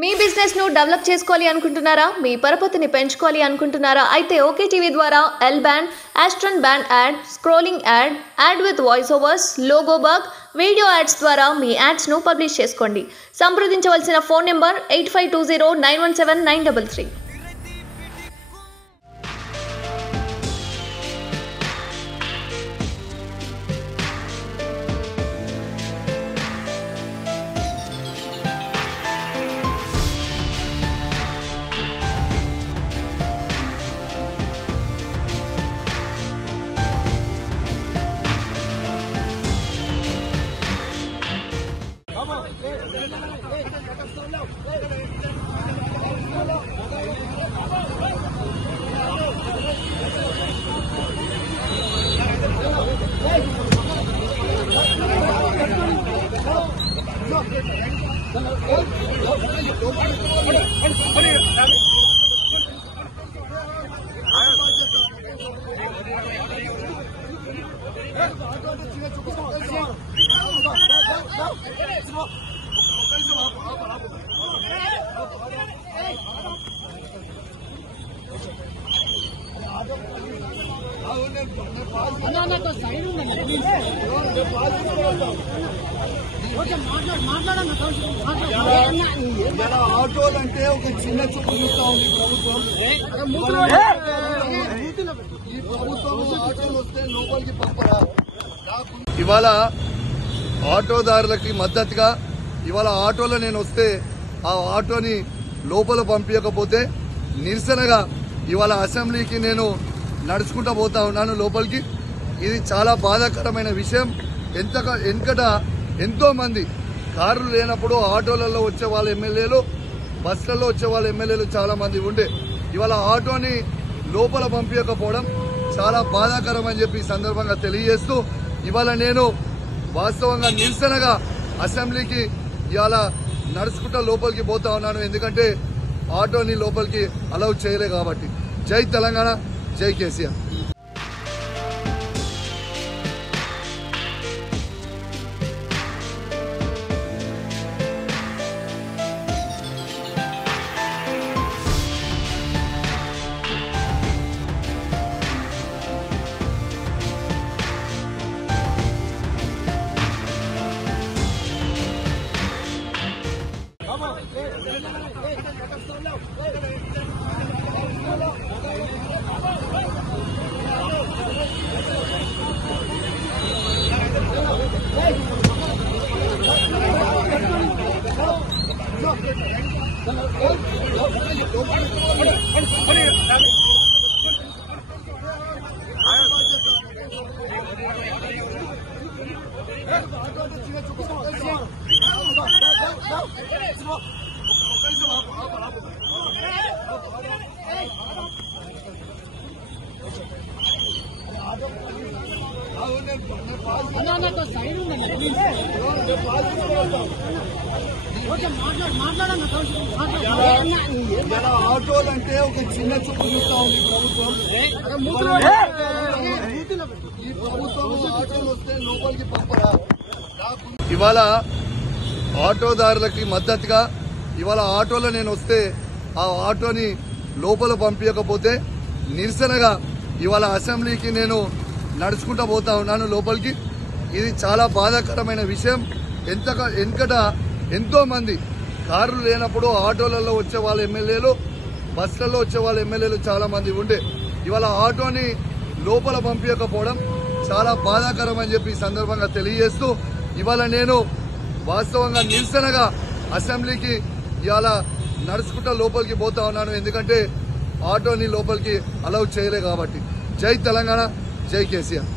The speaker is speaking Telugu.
మీ బిజినెస్ ను డెవలప్ చేసుకోవాలి అనుకుంటున్నారా? మీ పరపతిని పెంచుకోవాలి అనుకుంటున్నారా? అయితే ఓకే టీవీ ద్వారా L band, aston band ad, scrolling ad, ad with voice overs, logo bug, video ads ద్వారా మీ యాడ్స్ ను పబ్లిష్ చేసుకోండి. సంప్రదించవలసిన ఫోన్ నెంబర్ 8520917933. ఆటోలంటే ఒక చిన్న చూపు చూస్తా ఉంది ప్రభుత్వం. ఈ ప్రభుత్వం ఆటోలు వస్తే లోపలికి పంపరా? ఇవాళ ఆటోదారులకి మద్దతుగా ఇవాళ ఆటోలో నేను వస్తే ఆ ఆటోని లోపల పంపించకపోతే నిరసనగా ఇవాళ అసెంబ్లీకి నేను నడుచుకుంటూ పోతా ఉన్నాను లోపలికి. ఇది చాలా బాధాకరమైన విషయం. వెనకట ఎంతో మంది కార్లు లేనప్పుడు ఆటోలలో వచ్చే వాళ్ళ ఎమ్మెల్యేలు, బస్సులలో వచ్చే వాళ్ళ ఎమ్మెల్యేలు చాలా మంది ఉండే. ఇవాళ ఆటోని లోపల పంపించకపోవడం చాలా బాధాకరం అని చెప్పి ఈ సందర్భంగా తెలియజేస్తూ ఇవాళ నేను వాస్తవంగా నిరసనగా అసెంబ్లీకి ఇవాళ నడుచుకుంటా లోపలికి పోతా ఉన్నాను. ఎందుకంటే ఆటోని లోపలికి అలౌ చేయలే కాబట్టి. జై తెలంగాణ, జై కేసీఆర్. ఆటోలంటే ఒక చిన్న చూపు చూస్తా ఉంది ప్రభుత్వం. ఈ ప్రభుత్వం ఆటోలు వస్తే లోపలికి పంపరా? ఇవాళ ఆటోదారులకి మద్దతుగా ఇవాళ ఆటోలో నేను వస్తే ఆ ఆటోని లోపల పంపించకపోతే నిరసనగా ఇవాళ అసెంబ్లీకి నేను నడుచుకుంటూ పోతా ఉన్నాను లోపలికి. ఇది చాలా బాధాకరమైన విషయం. వెనకట ఎంతో మంది కార్లు లేనప్పుడు ఆటోలలో వచ్చే వాళ్ళ ఎమ్మెల్యేలు, బస్సులలో వచ్చే వాళ్ళ ఎమ్మెల్యేలు చాలా మంది ఉండే. ఇవాళ ఆటోని లోపల పంపించకపోవడం చాలా బాధాకరం అని చెప్పి ఈ సందర్భంగా తెలియజేస్తూ ఇవాళ నేను వాస్తవంగా నిరసనగా అసెంబ్లీకి ఇవాళ నడుచుకుంటా లోపలికి పోతా ఉన్నాను. ఎందుకంటే ఆటోని లోపలికి అలౌ చేయలే కాబట్టి. జై తెలంగాణ, జై కేసీఆర్.